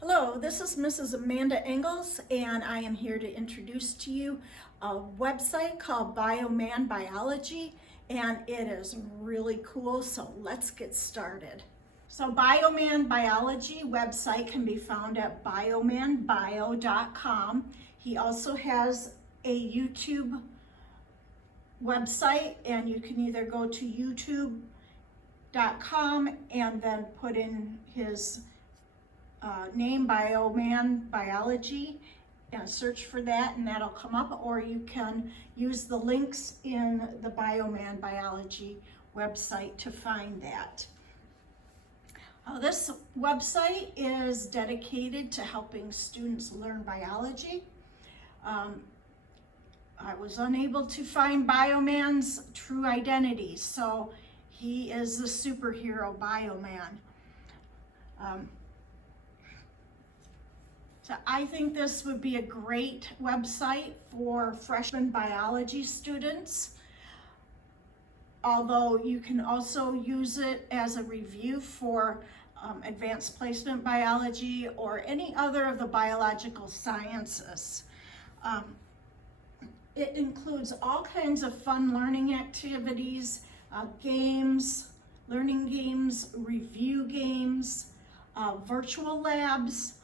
Hello, this is Mrs. Amanda Engels, and I am here to introduce to you a website called BioManBiology, and it is really cool, so let's get started. So BioManBiology website can be found at biomanbio.com. He also has a YouTube website, and you can either go to youtube.com and then put in his name, BioManBiology, and search for that, and that'll come up, or you can use the links in the BioManBiology website to find that. This website is dedicated to helping students learn biology. I was unable to find BioMan's true identity, so he is the superhero BioMan. So I think this would be a great website for freshman biology students, although you can also use it as a review for advanced placement biology or any other of the biological sciences. It includes all kinds of fun learning activities, games, learning games, review games, virtual labs,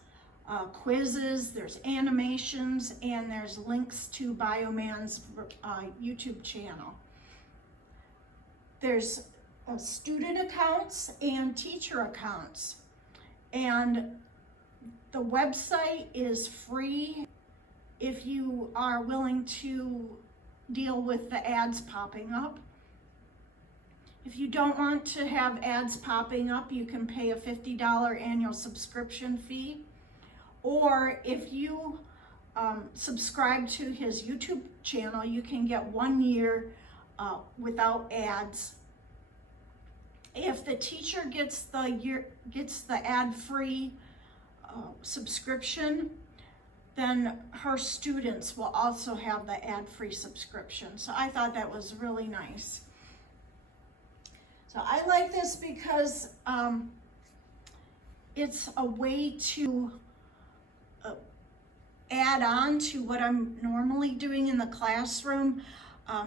quizzes, there's animations, and there's links to BioMan's YouTube channel. There's student accounts and teacher accounts, and the website is free if you are willing to deal with the ads popping up. If you don't want to have ads popping up, you can pay a $50 annual subscription fee. Or if you subscribe to his YouTube channel, you can get 1 year without ads. If the teacher gets the ad-free subscription, then her students will also have the ad-free subscription. So I thought that was really nice. So I like this because it's a way to add on to what I'm normally doing in the classroom.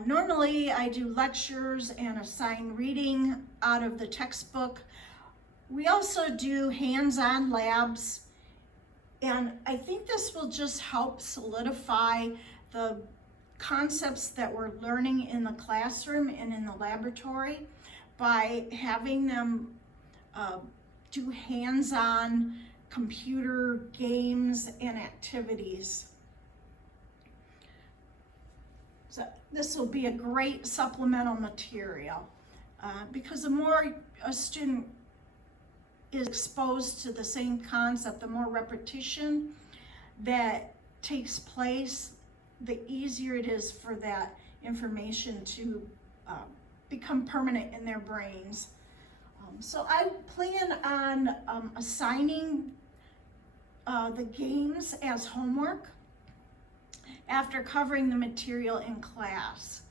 Normally I do lectures and assign reading out of the textbook. We also do hands-on labs, and I think this will just help solidify the concepts that we're learning in the classroom and in the laboratory by having them do hands-on computer games and activities. So this will be a great supplemental material because the more a student is exposed to the same concept, the more repetition that takes place, the easier it is for that information to become permanent in their brains. So I plan on assigning the games as homework after covering the material in class.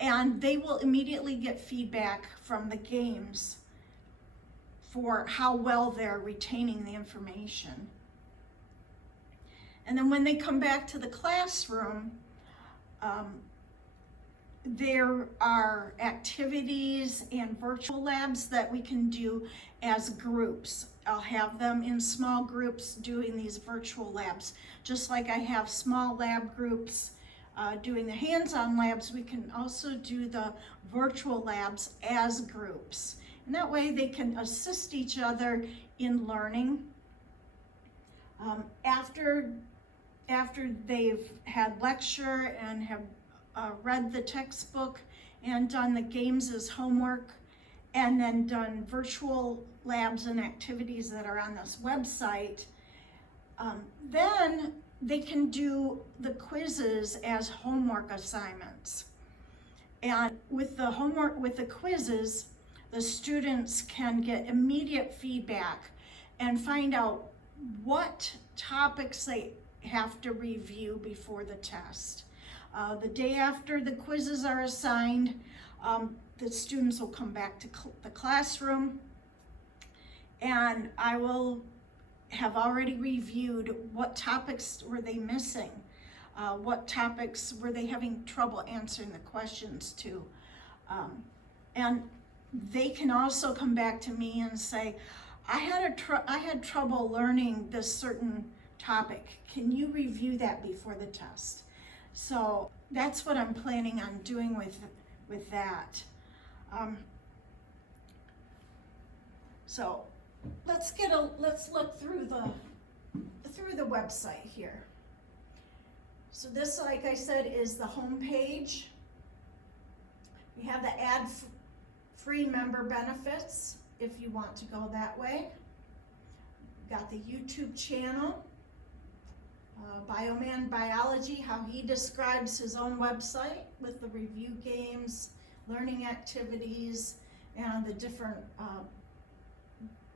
And they will immediately get feedback from the games for how well they're retaining the information. And then when they come back to the classroom, there are activities and virtual labs that we can do as groups. I'll have them in small groups doing these virtual labs. Just like I have small lab groups doing the hands-on labs, we can also do the virtual labs as groups. And that way they can assist each other in learning. After they've had lecture and have read the textbook and done the games as homework, and then done virtual labs and activities that are on this website, then they can do the quizzes as homework assignments. And with the quizzes, the students can get immediate feedback and find out what topics they have to review before the test. The day after the quizzes are assigned, the students will come back to the classroom, and I will have already reviewed what topics were they missing, what topics were they having trouble answering the questions to. And they can also come back to me and say, I had trouble learning this certain topic. Can you review that before the test? So that's what I'm planning on doing with that. So let's look through the website here. So this, like I said, is the home page. We have the ad-free member benefits if you want to go that way. Got the YouTube channel, BioManBiology, how he describes his own website with the review games, learning activities, and the different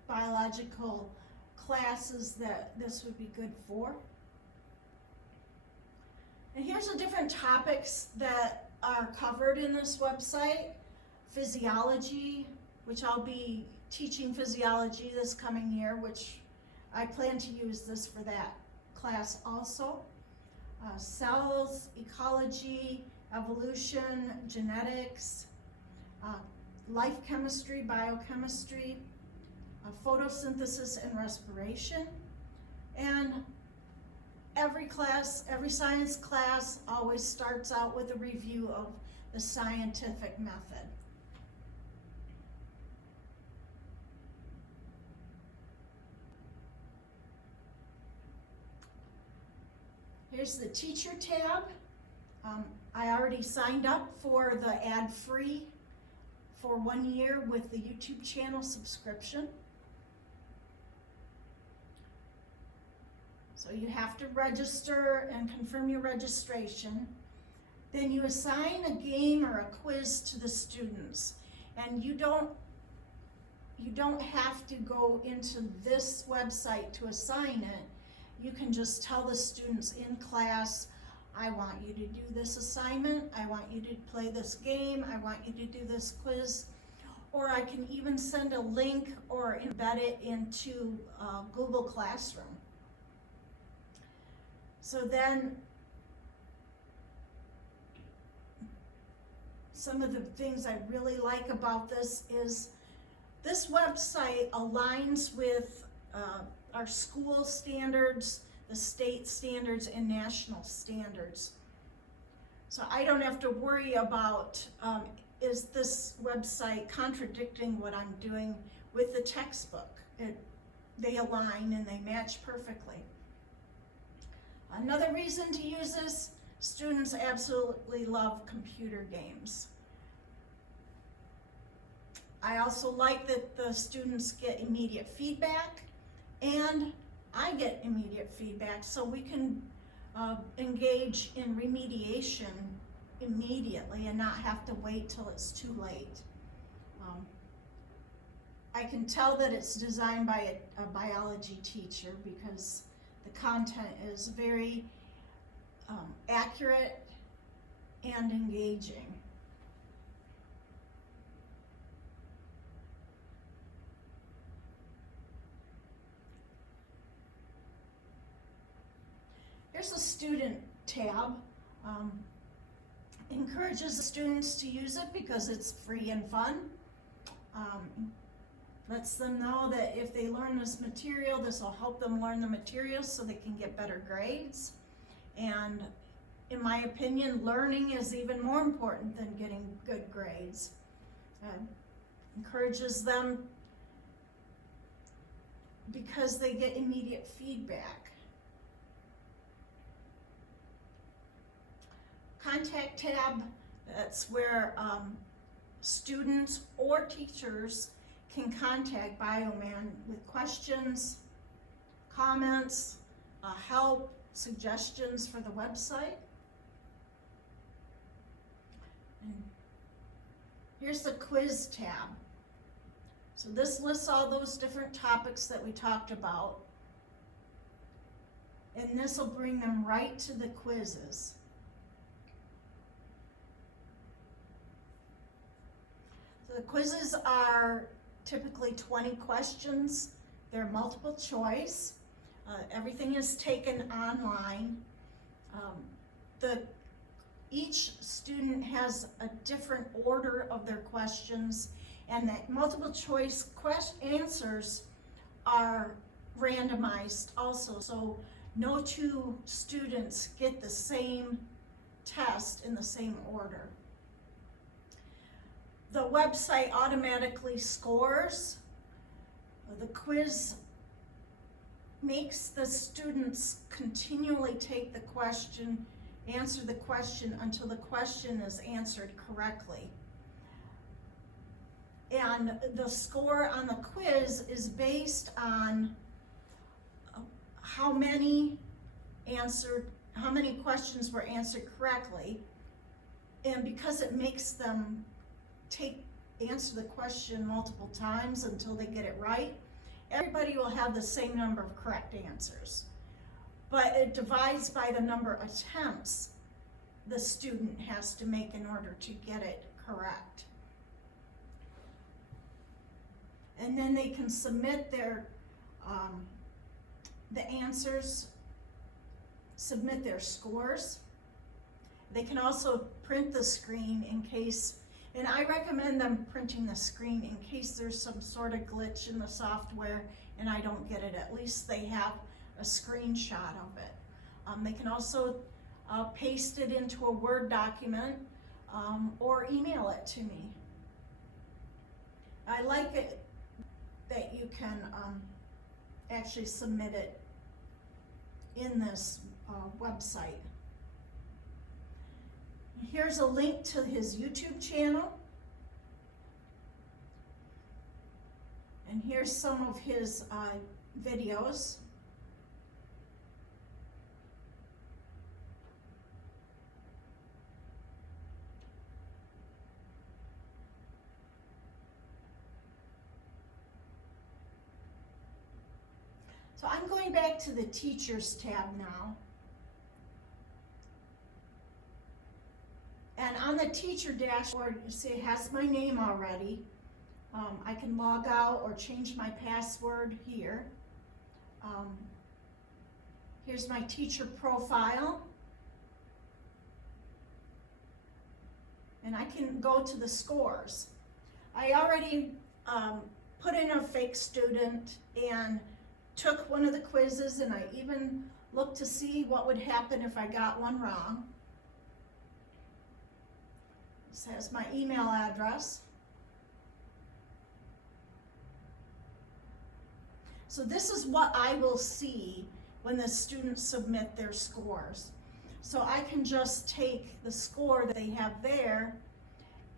biological classes that this would be good for. And here's the different topics that are covered in this website. Physiology, which I'll be teaching physiology this coming year, which I plan to use this for that class also. Cells, ecology, evolution, genetics, life chemistry, biochemistry, photosynthesis and respiration. And every science class always starts out with a review of the scientific method. Here's the teacher tab. I already signed up for the ad-free for 1 year with the YouTube channel subscription. So you have to register and confirm your registration. Then you assign a game or a quiz to the students. And you don't have to go into this website to assign it. You can just tell the students in class, I want you to do this assignment, I want you to play this game, I want you to do this quiz. Or I can even send a link or embed it into Google Classroom. So then, some of the things I really like about this is this website aligns with our school standards, the state standards, and national standards. So I don't have to worry about, is this website contradicting what I'm doing with the textbook? They align and they match perfectly. Another reason to use this, students absolutely love computer games. I also like that the students get immediate feedback, and I get immediate feedback, so we can engage in remediation immediately and not have to wait till it's too late. I can tell that it's designed by a biology teacher because the content is very accurate and engaging. Here's the student tab. Encourages the students to use it because it's free and fun. Lets them know that if they learn this material, this will help them learn the material so they can get better grades. And in my opinion, learning is even more important than getting good grades. Encourages them because they get immediate feedback. Contact tab, that's where students or teachers can contact BioMan with questions, comments, help, suggestions for the website. And here's the quiz tab. So this lists all those different topics that we talked about, and this will bring them right to the quizzes. The quizzes are typically 20 questions. They're multiple choice. Everything is taken online. Each student has a different order of their questions, and that multiple choice answers are randomized also. So no two students get the same test in the same order. The website automatically scores. The quiz makes the students continually take the question, answer the question until the question is answered correctly. And the score on the quiz is based on how many questions were answered correctly. And because it makes them answer the question multiple times until they get it right, everybody will have the same number of correct answers. But it divides by the number of attempts the student has to make in order to get it correct. And then they can submit the answers, submit their scores. They can also print the screen in case, and I recommend them printing the screen in case there's some sort of glitch in the software and I don't get it. At least they have a screenshot of it. They can also paste it into a Word document or email it to me. I like it that you can actually submit it in this website. Here's a link to his YouTube channel. And here's some of his videos. So I'm going back to the Teachers tab now. And on the teacher dashboard, you see it has my name already. I can log out or change my password here. Here's my teacher profile. And I can go to the scores. I already put in a fake student and took one of the quizzes, and I even looked to see what would happen if I got one wrong. This has my email address. So this is what I will see when the students submit their scores. So I can just take the score that they have there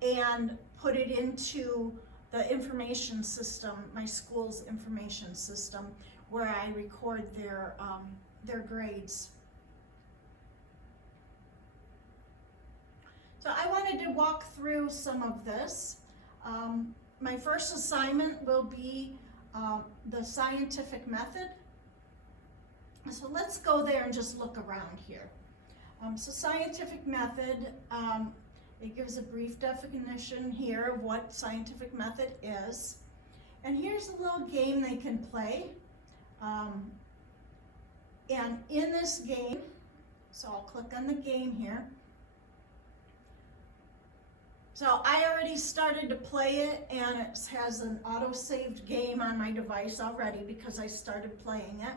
and put it into the information system, my school's information system, where I record their grades. So I wanted to walk through some of this. My first assignment will be the scientific method. So let's go there and just look around here. So scientific method, it gives a brief definition here of what scientific method is. And here's a little game they can play. And in this game, so I'll click on the game here. So I already started to play it, and it has an auto-saved game on my device already because I started playing it.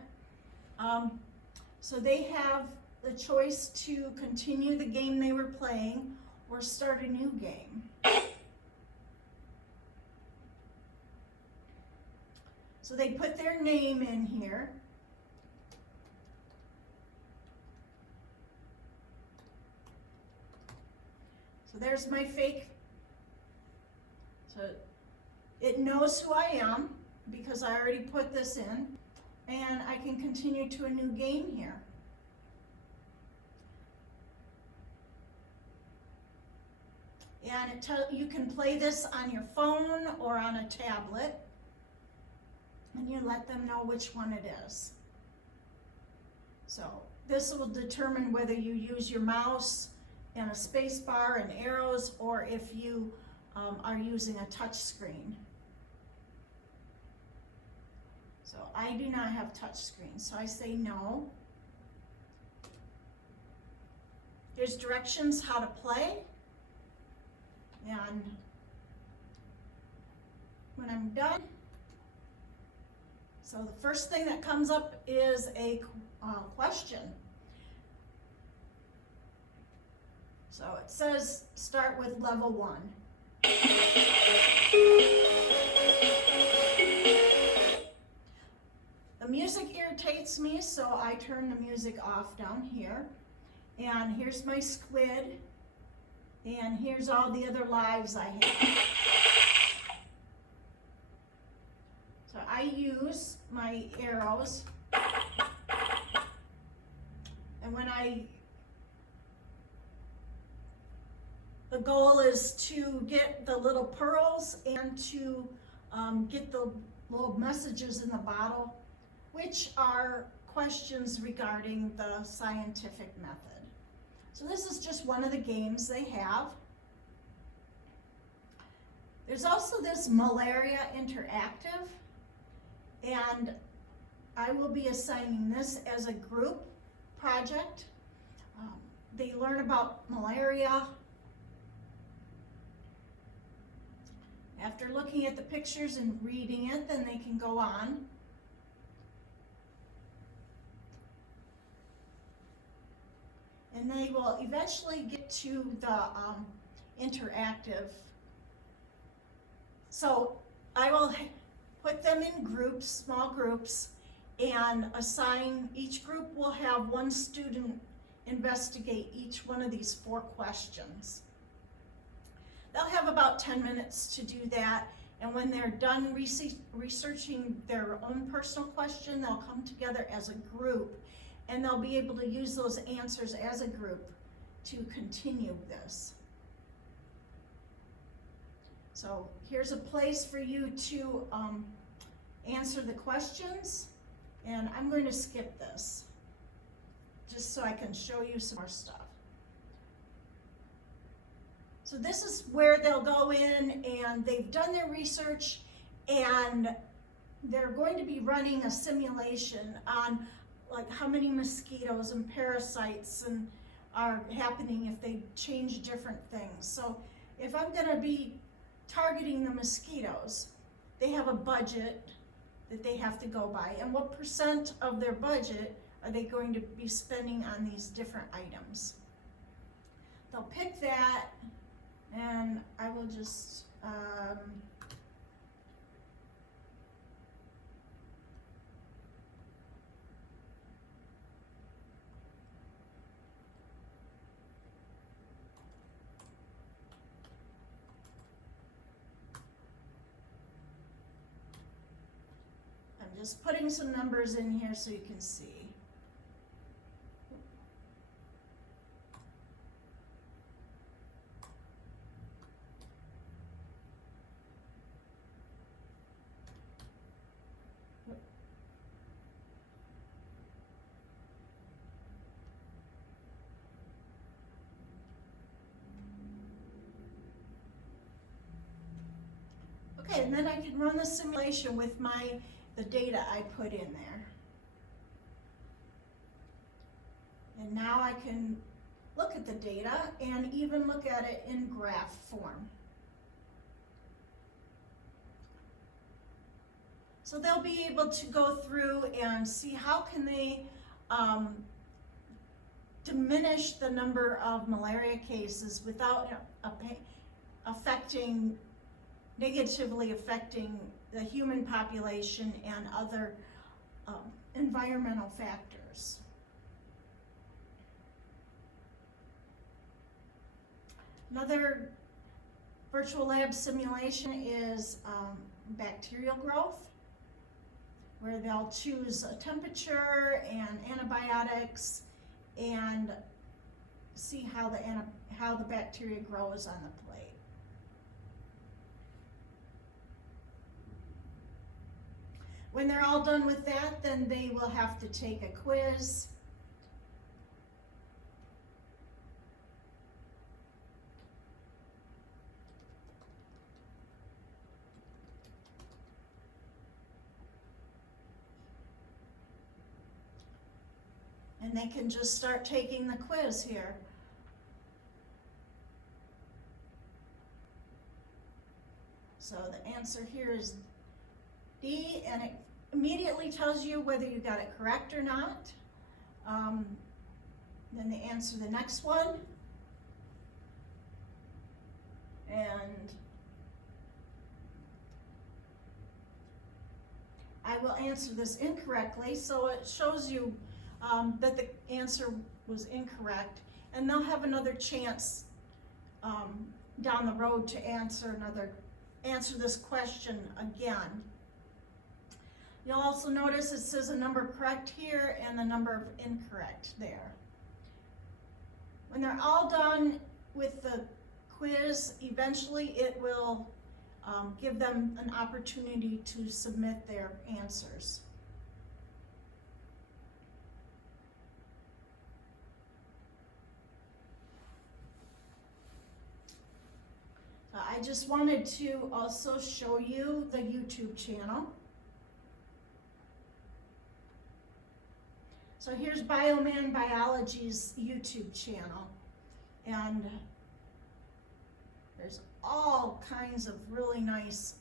So they have the choice to continue the game they were playing or start a new game. So they put their name in here. So there's my fake. So it knows who I am because I already put this in, and I can continue to a new game here. And you can play this on your phone or on a tablet, and you let them know which one it is. So this will determine whether you use your mouse and a space bar and arrows, or if you are using a touch screen. So So I do not have touch screen, so I say no. Here's directions how to play. And when I'm done, so the first thing that comes up is a question. So it says start with level 1. The music irritates me, so I turn the music off down here. And here's my squid, and here's all the other lives I have. So I use my arrows, and the goal is to get the little pearls and to get the little messages in the bottle, which are questions regarding the scientific method. So this is just one of the games they have. There's also this malaria interactive, and I will be assigning this as a group project. They learn about malaria. After looking at the pictures and reading it, then they can go on. And they will eventually get to the interactive. So I will put them in groups, small groups, and assign, each group will have one student investigate each one of these 4 questions. They'll have about 10 minutes to do that, and when they're done researching their own personal question, they'll come together as a group, and they'll be able to use those answers as a group to continue this. So here's a place for you to answer the questions, and I'm going to skip this just so I can show you some more stuff. So this is where they'll go in, and they've done their research, and they're going to be running a simulation on like how many mosquitoes and parasites and are happening if they change different things. So if I'm going to be targeting the mosquitoes, they have a budget that they have to go by, and what percent of their budget are they going to be spending on these different items. They'll pick that, and I will just I'm just putting some numbers in here so you can see. Okay, and then I can run the simulation with the data I put in there. And now I can look at the data and even look at it in graph form. So they'll be able to go through and see how can they diminish the number of malaria cases without negatively affecting the human population and other environmental factors. Another virtual lab simulation is bacterial growth, where they'll choose a temperature and antibiotics and see how the bacteria grows on the plate. When they're all done with that, then they will have to take a quiz. And they can just start taking the quiz here. So the answer here is D, and it immediately tells you whether you got it correct or not. Then they answer the next one. And I will answer this incorrectly, so it shows you that the answer was incorrect, and they'll have another chance down the road to answer this question again. You'll also notice it says a number correct here and the number incorrect there. When they're all done with the quiz, eventually it will give them an opportunity to submit their answers. I just wanted to also show you the YouTube channel. So here's BioManBiology's YouTube channel, and there's all kinds of really nice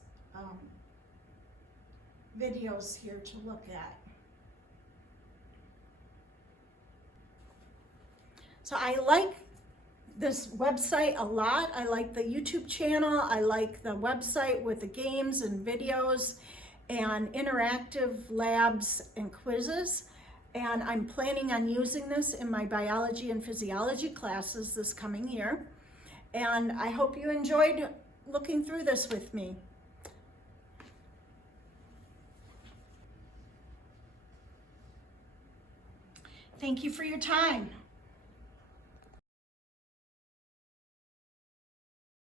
videos here to look at. So I like this website a lot. I like the YouTube channel. I like the website with the games and videos and interactive labs and quizzes. And I'm planning on using this in my biology and physiology classes this coming year. And I hope you enjoyed looking through this with me. Thank you for your time.